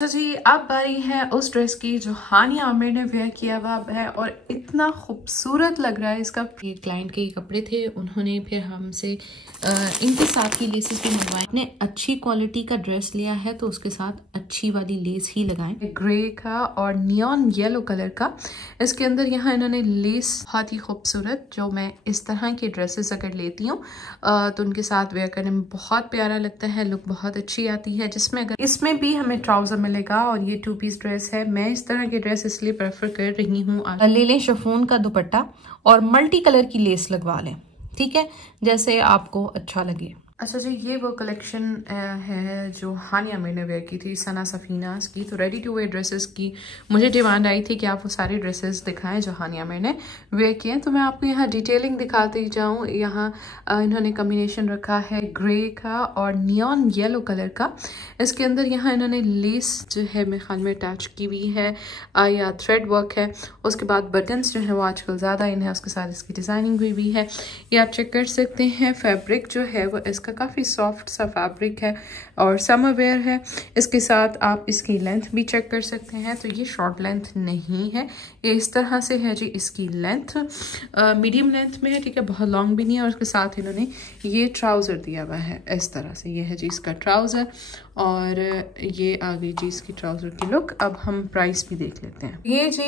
अच्छा जी, अब बारी है उस ड्रेस की जो हानिया आमिर ने वेयर किया हुआ है और इतना खूबसूरत लग रहा है इसका। ये क्लाइंट के कपड़े थे, उन्होंने फिर हमसे इनके साथ की लेसेस भी मंगवाए। ने अच्छी क्वालिटी का ड्रेस लिया है तो उसके साथ अच्छी वाली लेस ही लगाएं। ग्रे का और नियॉन येलो कलर का इसके अंदर यहाँ इन्होंने लेस बहुत ही खूबसूरत, जो मैं इस तरह के ड्रेसेस अगर लेती हूँ तो उनके साथ वेयर करने में बहुत प्यारा लगता है, लुक बहुत अच्छी आती है। जिसमें अगर इसमें भी हमें ट्राउजर मिलेगा और ये 2 पीस ड्रेस है। मैं इस तरह की ड्रेस इसलिए प्रेफर कर रही हूँ। ले लें शिफॉन का दुपट्टा और मल्टी कलर की लेस लगवा लें, ठीक है, जैसे आपको अच्छा लगे। अच्छा जी, ये वो कलेक्शन है जो हानिया आमिर ने वेयर की थी, सना सफीनास की। तो रेडी टू वेयर ड्रेसेस की मुझे डिमांड आई थी कि आप वो सारी ड्रेसेस दिखाएं जो हानिया आमिर ने वेयर किए हैं। तो मैं आपको यहाँ डिटेलिंग दिखाती जाऊँ। यहाँ इन्होंने कॉम्बिनेशन रखा है ग्रे का और नियॉन येलो कलर का। इसके अंदर यहाँ इन्होंने लेस जो है मेरे ख्याल में अटैच की हुई है या थ्रेड वर्क है। उसके बाद बटन्स जो है वो आजकल ज़्यादा इन है, उसके साथ इसकी डिज़ाइनिंग हुई हुई है। ये आप चेक कर सकते हैं। फैब्रिक जो है वो इसका काफ़ी सॉफ्ट सा फैब्रिक है और समर वेयर है। इसके साथ आप इसकी लेंथ भी चेक कर सकते हैं। तो ये शॉर्ट लेंथ नहीं है, ये इस तरह से है जी। इसकी लेंथ मीडियम लेंथ में है, ठीक है, बहुत लॉन्ग भी नहीं है। और उसके साथ इन्होंने ये ट्राउज़र दिया हुआ है इस तरह से। ये है जी इसका ट्राउज़र और ये आ गई जी इसकी ट्राउज़र की लुक। अब हम प्राइस भी देख लेते हैं। ये जी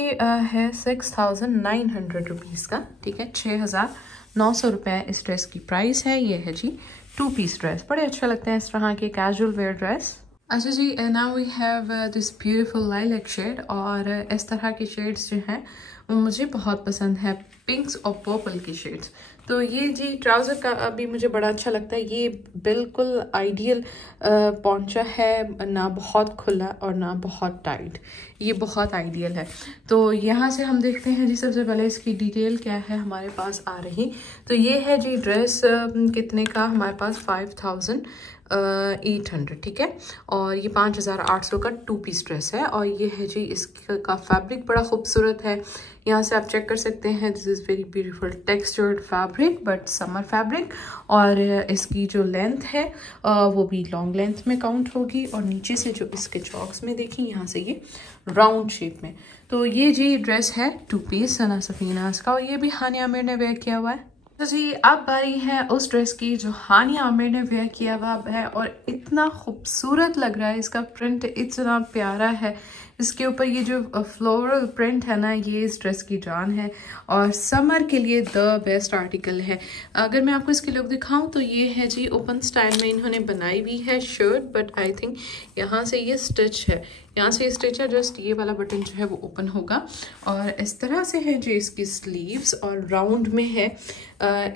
है 6900 रुपीज़ का, ठीक है, 6900 रुपये इस ड्रेस की प्राइस है। ये है जी 2 पीस ड्रेस, बड़े अच्छे लगते हैं इस तरह के कैजुअल वेयर ड्रेस। अच्छा जी, now we have this beautiful lilac shade और इस तरह के शेड्स जो हैं वो मुझे बहुत पसंद है, पिंक्स और पर्पल की शेड्स। तो ये जी ट्राउज़र का अभी मुझे बड़ा अच्छा लगता है। ये बिल्कुल आइडियल पौंचा है, ना बहुत खुला और ना बहुत टाइट, ये बहुत आइडियल है। तो यहाँ से हम देखते हैं जी सबसे पहले इसकी डिटेल क्या है हमारे पास आ रही। तो ये है जी ड्रेस कितने का हमारे पास 5800, ठीक है, और ये 5800 का 2 पीस ड्रेस है। और ये है जी इसका फैब्रिक बड़ा खूबसूरत है। यहाँ से आप चेक कर सकते हैं, this is very beautiful textured fabric but summer fabric. और इसकी जो लेंथ है वो भी लॉन्ग लेंथ में काउंट होगी। और नीचे से जो इसके चॉक्स में देखिए यहाँ से ये राउंड शेप में। तो ये जी ड्रेस है 2 पीस सना सफीनास का और ये भी हानिया आमिर ने वेयर किया हुआ है। तो जी, अब बारी है उस ड्रेस की जो हानिया आमिर ने वेयर किया हुआ है और इतना खूबसूरत लग रहा है। इसका प्रिंट इतना प्यारा है, इसके ऊपर ये जो फ्लोरल प्रिंट है ना, ये इस ड्रेस की जान है और समर के लिए द बेस्ट आर्टिकल है। अगर मैं आपको इसकी लुक दिखाऊं तो ये है जी ओपन स्टाइल में इन्होंने बनाई हुई है शर्ट, बट आई थिंक यहाँ से ये स्टिच है, यहाँ से स्टिच है, जस्ट ये वाला बटन जो है वो ओपन होगा। और इस तरह से है जो इसकी स्लीव्स और राउंड में है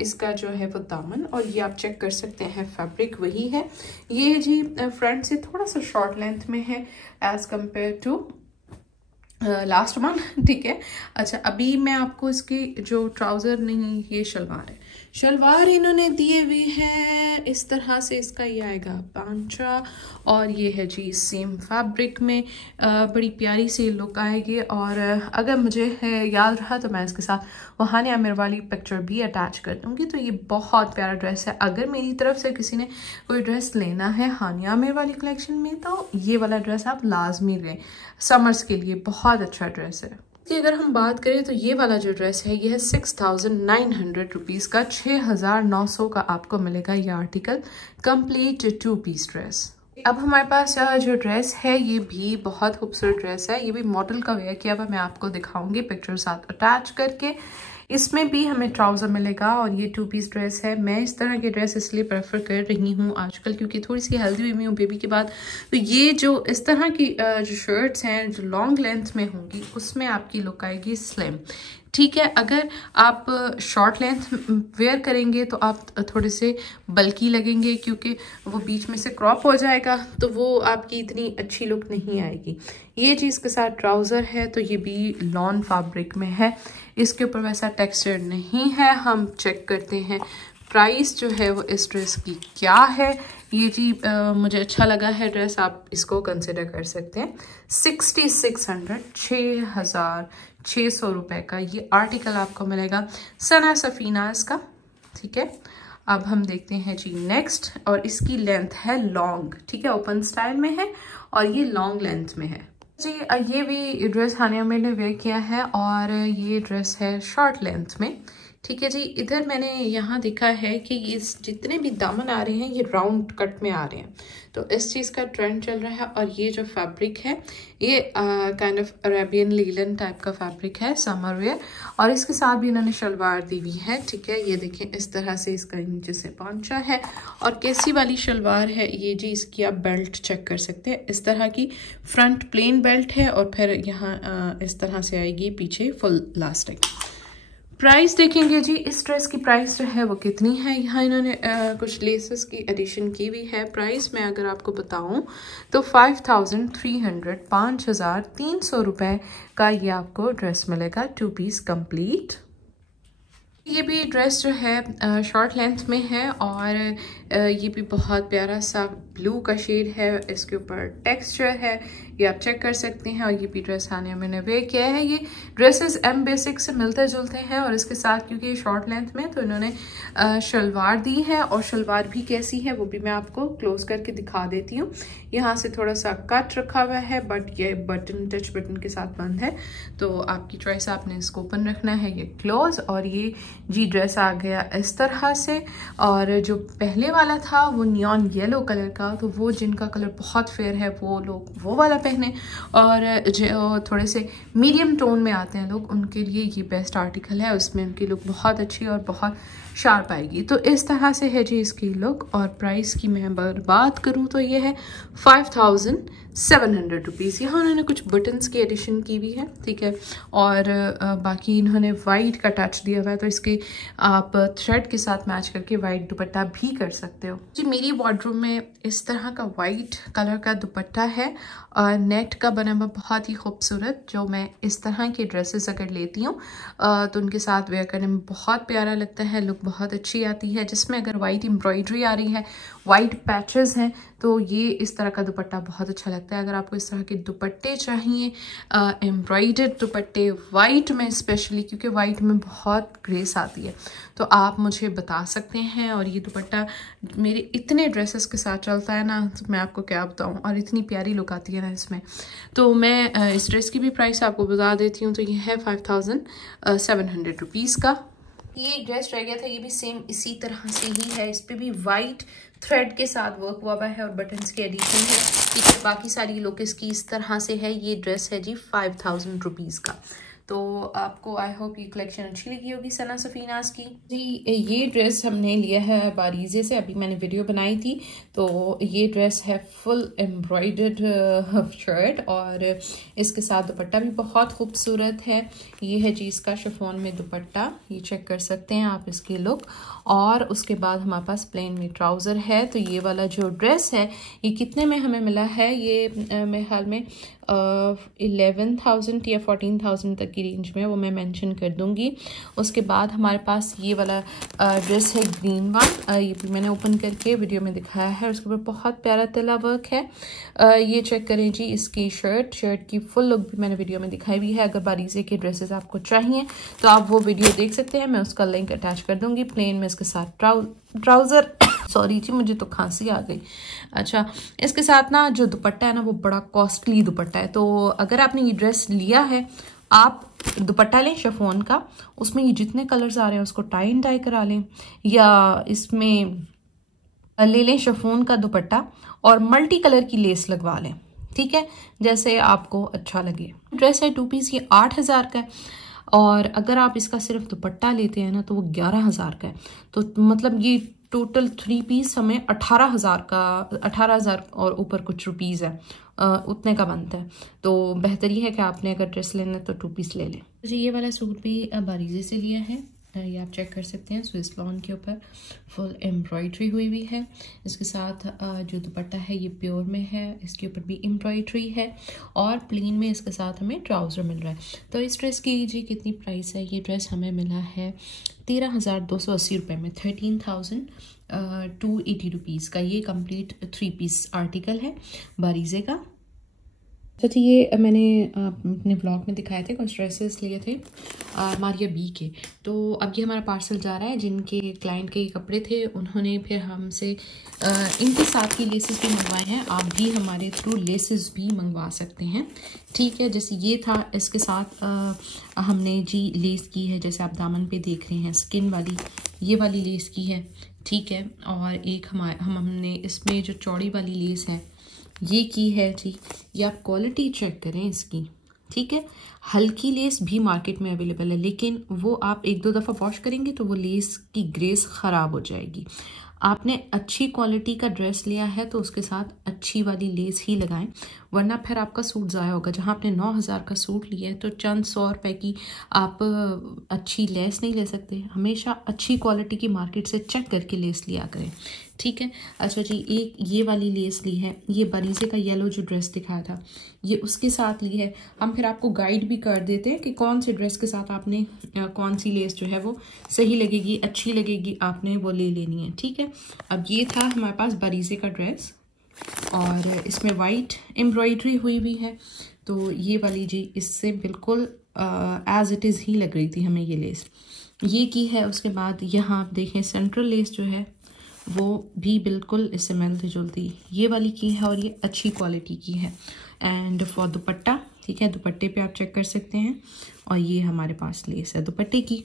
इसका जो है वो दामन। और ये आप चेक कर सकते हैं फैब्रिक वही है। ये जी फ्रंट से थोड़ा सा शॉर्ट लेंथ में है as compared to last one, ठीक है। अच्छा, अभी मैं आपको इसकी जो ट्राउज़र नहीं, ये शलवार है, शलवार इन्होंने दिए हुई है इस तरह से। इसका ये आएगा पांचा और ये है जी सेम फैब्रिक में, बड़ी प्यारी सी लुक आएगी। और अगर मुझे याद रहा तो मैं इसके साथ वो हानिया आमिर वाली पिक्चर भी अटैच कर दूँगी। तो ये बहुत प्यारा ड्रेस है। अगर मेरी तरफ से किसी ने कोई ड्रेस लेना है हानिया आमिर वाली कलेक्शन में तो ये वाला ड्रेस आप लाजमी लें, समर्स के लिए बहुत अच्छा ड्रेस है। कि अगर हम बात करें तो ये वाला जो ड्रेस है ये है 6900 रुपीज़ का, 6900 का आपको मिलेगा ये आर्टिकल कंप्लीट 2 पीस ड्रेस। अब हमारे पास जो ड्रेस है ये भी बहुत खूबसूरत ड्रेस है। ये भी मॉडल का वेयर किया हुआ, मैं आपको दिखाऊंगी पिक्चर साथ अटैच करके। इसमें भी हमें ट्राउज़र मिलेगा और ये 2 पीस ड्रेस है। मैं इस तरह की ड्रेस इसलिए प्रेफर कर रही हूँ आजकल क्योंकि थोड़ी सी हेल्दी हुई हूँ बेबी के बाद। तो ये जो इस तरह की जो शर्ट्स हैं जो लॉन्ग लेंथ में होंगी उसमें आपकी लुक आएगी स्लिम, ठीक है। अगर आप शॉर्ट लेंथ वेयर करेंगे तो आप थोड़े से बल्की लगेंगे क्योंकि वो बीच में से क्रॉप हो जाएगा, तो वो आपकी इतनी अच्छी लुक नहीं आएगी। ये चीज़ के साथ ट्राउज़र है तो ये भी लॉन फैब्रिक में है, इसके ऊपर वैसा टेक्सचर नहीं है। हम चेक करते हैं प्राइस जो है वो इस ड्रेस की क्या है। ये जी मुझे अच्छा लगा है ड्रेस, आप इसको कंसिडर कर सकते हैं। 6600 रुपये का ये आर्टिकल आपको मिलेगा सना सफीनास का, ठीक है। अब हम देखते हैं जी नेक्स्ट, और इसकी लेंथ है लॉन्ग, ठीक है, ओपन स्टाइल में है और ये लॉन्ग लेंथ में है जी। ये भी ड्रेस हानिया मेड ने वेयर किया है और ये ड्रेस है शॉर्ट लेंथ में, ठीक है जी। इधर मैंने यहाँ देखा है कि ये जितने भी दामन आ रहे हैं ये राउंड कट में आ रहे हैं, तो इस चीज़ का ट्रेंड चल रहा है। और ये जो फैब्रिक है ये kind of Arabian linen type का फैब्रिक है, समर वेयर, और इसके साथ भी इन्होंने शलवार दी हुई है, ठीक है। ये देखें इस तरह से इसका नीचे से पांचा है और कैसी वाली शलवार है ये जी, इसकी आप बेल्ट चेक कर सकते हैं, इस तरह की फ्रंट प्लेन बेल्ट है और फिर यहाँ इस तरह से आएगी पीछे फुल लास्टिक। प्राइस देखेंगे जी, इस ड्रेस की प्राइस जो है वो कितनी है। यहाँ इन्होंने कुछ लेसेस की एडिशन की हुई है। प्राइस मैं अगर आपको बताऊं तो 5300 5300 रुपये का ये आपको ड्रेस मिलेगा, 2 पीस कंप्लीट। ये भी ड्रेस जो है शॉर्ट लेंथ में है और ये भी बहुत प्यारा सा ब्लू का शेड है, इसके ऊपर टेक्सचर है, ये आप चेक कर सकते हैं। और ये भी ड्रेस हानिया मैंने वेयर किया है। ये ड्रेसेस एम बेसिक से मिलते जुलते हैं और इसके साथ क्योंकि ये शॉर्ट लेंथ में तो इन्होंने शलवार दी है, और शलवार भी कैसी है वो भी मैं आपको क्लोज करके दिखा देती हूँ। यहाँ से थोड़ा सा कट रखा हुआ है बट ये बटन टच बटन के साथ बंद है, तो आपकी चॉइस, आपने इसको ओपन रखना है, ये क्लोज। और ये जी ड्रेस आ गया इस तरह से, और जो पहले वाला था वो नियॉन येलो कलर का, तो वो जिनका कलर बहुत फेयर है वो लोग वो वाला पहने, और जो थोड़े से मीडियम टोन में आते हैं लोग उनके लिए ये बेस्ट आर्टिकल है, उसमें उनकी लुक बहुत अच्छी और बहुत शार्प आएगी। तो इस तरह से है जी इसकी लुक। और प्राइस की मैं बात करूँ तो ये है 5700 रुपीज़। यहाँ उन्होंने कुछ बटन्स की एडिशन की हुई है, ठीक है, और बाकी इन्होंने वाइट का टच दिया हुआ है, तो इसके आप थ्रेड के साथ मैच करके वाइट दुपट्टा भी कर सकते हो जी। मेरी वार्डरोब में इस तरह का वाइट कलर का दुपट्टा है और नेट का बना हुआ बहुत ही खूबसूरत, जो मैं इस तरह के ड्रेसेस अगर लेती हूँ तो उनके साथ वेयर करने में बहुत प्यारा लगता है, लुक बहुत अच्छी आती है। जिसमें अगर वाइट एम्ब्रॉयडरी आ रही है, वाइट पैचेस हैं, तो ये इस तरह का दुपट्टा बहुत अच्छा लगता है। अगर आपको इस तरह के दुपट्टे चाहिए, एम्ब्रॉयडर्ड दुपट्टे वाइट में स्पेशली, क्योंकि वाइट में बहुत ग्रेस आती है, तो आप मुझे बता सकते हैं। और ये दुपट्टा मेरे इतने ड्रेसेस के साथ चलता है ना, तो मैं आपको क्या बताऊं, और इतनी प्यारी लुक आती है ना इसमें। तो मैं इस ड्रेस की भी प्राइस आपको बता देती हूँ, तो ये है 5700 रुपीज़ का। ये एक ड्रेस रह गया था, ये भी सेम इसी तरह से ही है, इस पे भी वाइट थ्रेड के साथ वर्क हुआ है और बटन्स की एडिशन है, ठीक है। बाकी सारी लुक इसकी इस तरह से है। ये ड्रेस है जी 5000 रुपीज़ का। तो आपको आई होप ये कलेक्शन अच्छी लगी होगी सना सफीनाज की जी। ये ड्रेस हमने लिया है बारीजे से, अभी मैंने वीडियो बनाई थी। तो ये ड्रेस है फुल एम्ब्रॉयडर्ड शर्ट और इसके साथ दुपट्टा भी बहुत खूबसूरत है। ये है जी इसका शिफॉन में दुपट्टा, ये चेक कर सकते हैं आप इसकी लुक। और उसके बाद हमारे पास प्लेन में ट्राउज़र है। तो ये वाला जो ड्रेस है ये कितने में हमें मिला है, ये मेरे ख्याल में 11,000 या 14,000 तक की रेंज में, वो मैं मेंशन कर दूंगी। उसके बाद हमारे पास ये वाला ड्रेस है ग्रीन वन, ये भी मैंने ओपन करके वीडियो में दिखाया है। उसके ऊपर बहुत प्यारा तिला वर्क है। ये चेक करें जी इसकी शर्ट की फुल लुक भी मैंने वीडियो में दिखाई हुई है। अगर बारीजे के ड्रेसेस आपको चाहिए तो आप वो वीडियो देख सकते हैं, मैं उसका लिंक अटैच कर दूंगी। प्लेन में इसके साथ ट्राउज़र सॉरी जी मुझे तो खांसी आ गई। अच्छा, इसके साथ ना जो दुपट्टा है ना वो बड़ा कॉस्टली दुपट्टा है। तो अगर आपने ये ड्रेस लिया है, आप दुपट्टा लें शिफॉन का, उसमें ये जितने कलर्स आ रहे हैं उसको टाई एंड डाई करा लें, या इसमें ले लें शिफॉन का दुपट्टा और मल्टी कलर की लेस लगवा लें, ठीक है, जैसे आपको अच्छा लगे। ड्रेस है 2 पीस, ये 8,000 का है। और अगर आप इसका सिर्फ दुपट्टा लेते हैं ना तो वो 11,000 का है। तो मतलब ये टोटल 3 पीस हमें 18,000 का, 18,000 और ऊपर कुछ रुपीज़ है, उतने का बनता है। तो बेहतर ये है कि आपने अगर ड्रेस लेना है तो 2 पीस ले लें जी। ये वाला सूट भी बारीजे से लिया है, ये आप चेक कर सकते हैं। स्विस लॉन के ऊपर फुल एम्ब्रॉयडरी हुई है। इसके साथ जो दुपट्टा है ये प्योर में है, इसके ऊपर भी एम्ब्रॉयडरी है और प्लेन में इसके साथ हमें ट्राउज़र मिल रहा है। तो इस ड्रेस की जी कितनी प्राइस है, ये ड्रेस हमें मिला है 13,280 रुपये में, 13,280 रुपीज़ का। ये कंप्लीट 3 पीस आर्टिकल है बारीजे का। तो ये मैंने अपने ब्लॉग में दिखाए थे, कुछ ड्रेसेस लिए थे मारिया बी के। तो अब ये हमारा पार्सल जा रहा है। जिनके क्लाइंट के कपड़े थे उन्होंने फिर हमसे इनके साथ की लेसेस भी मंगवाए हैं। आप भी हमारे थ्रू लेसेस भी मंगवा सकते हैं, ठीक है। जैसे ये था, इसके साथ हमने जी लेस की है, जैसे आप दामन पे देख रहे हैं स्किन वाली, ये वाली लेस की है, ठीक है। और एक हमने इसमें जो चौड़ी वाली लेस है ये की है जी। ये आप क्वालिटी चेक करें इसकी, ठीक है। हल्की लेस भी मार्केट में अवेलेबल है, लेकिन वो आप 1-2 दफ़ा वॉश करेंगे तो वो लेस की ग्रेस ख़राब हो जाएगी। आपने अच्छी क्वालिटी का ड्रेस लिया है तो उसके साथ अच्छी वाली लेस ही लगाएं, वरना फिर आपका सूट ज़ाया होगा। जहाँ आपने 9,000 का सूट लिया है तो चंद 100 रुपए की आप अच्छी लेस नहीं ले सकते। हमेशा अच्छी क्वालिटी की मार्केट से चेक करके लेस लिया करें, ठीक है। अच्छा जी, एक ये वाली लेस ली है, ये बरीज़े का येलो जो ड्रेस दिखाया था ये उसके साथ ली है। हम फिर आपको गाइड भी कर देते हैं कि कौन से ड्रेस के साथ आपने कौन सी लेस जो है वो सही लगेगी, अच्छी लगेगी, आपने वो ले लेनी है, ठीक है। अब ये था हमारे पास बरीज़े का ड्रेस और इसमें वाइट एम्ब्रॉयडरी हुई हुई है। तो ये वाली जी इससे बिल्कुल एज इट इज़ ही लग रही थी हमें ये लेस, ये की है। उसके बाद यहाँ आप देखें सेंट्रल लेस जो है वो भी बिल्कुल इससे मिलती जुलती ये वाली की है और ये अच्छी क्वालिटी की है। एंड फॉर दुपट्टा, ठीक है, दुपट्टे पे आप चेक कर सकते हैं। और ये हमारे पास लेस है दुपट्टे की।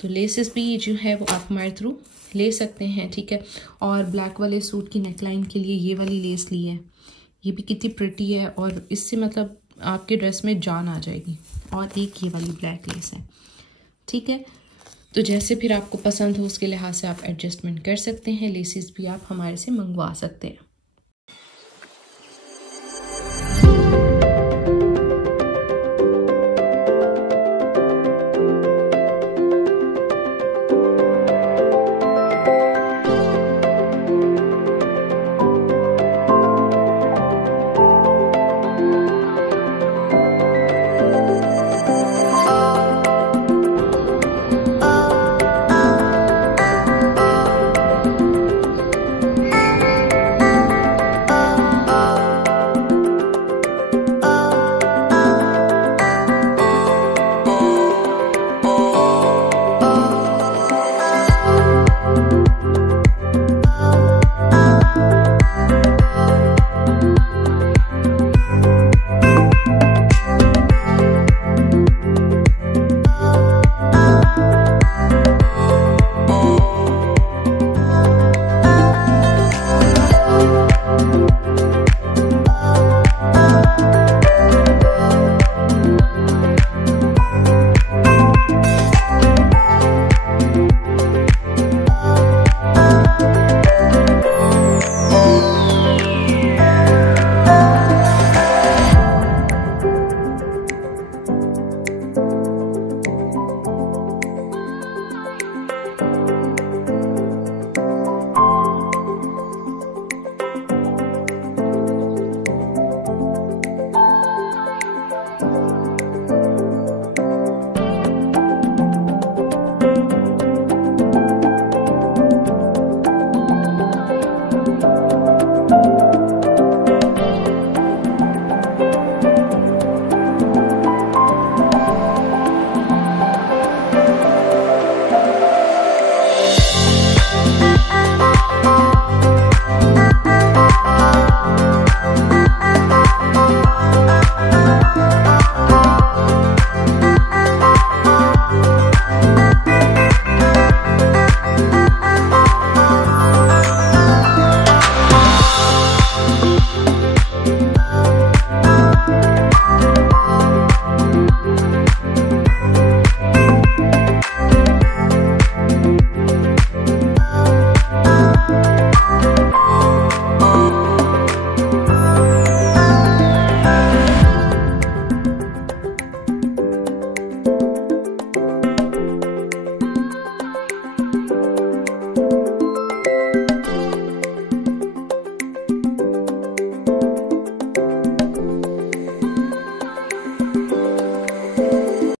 तो लेसेस भी जो है वो आप हमारे थ्रू ले सकते हैं, ठीक है। और ब्लैक वाले सूट की नेकलाइन के लिए ये वाली लेस ली है, ये भी कितनी प्रिटी है और इससे मतलब आपके ड्रेस में जान आ जाएगी। और एक ये वाली ब्लैक लेस है, ठीक है। तो जैसे फिर आपको पसंद हो उसके लिहाज से आप एडजस्टमेंट कर सकते हैं। लेसेस भी आप हमारे से मंगवा सकते हैं।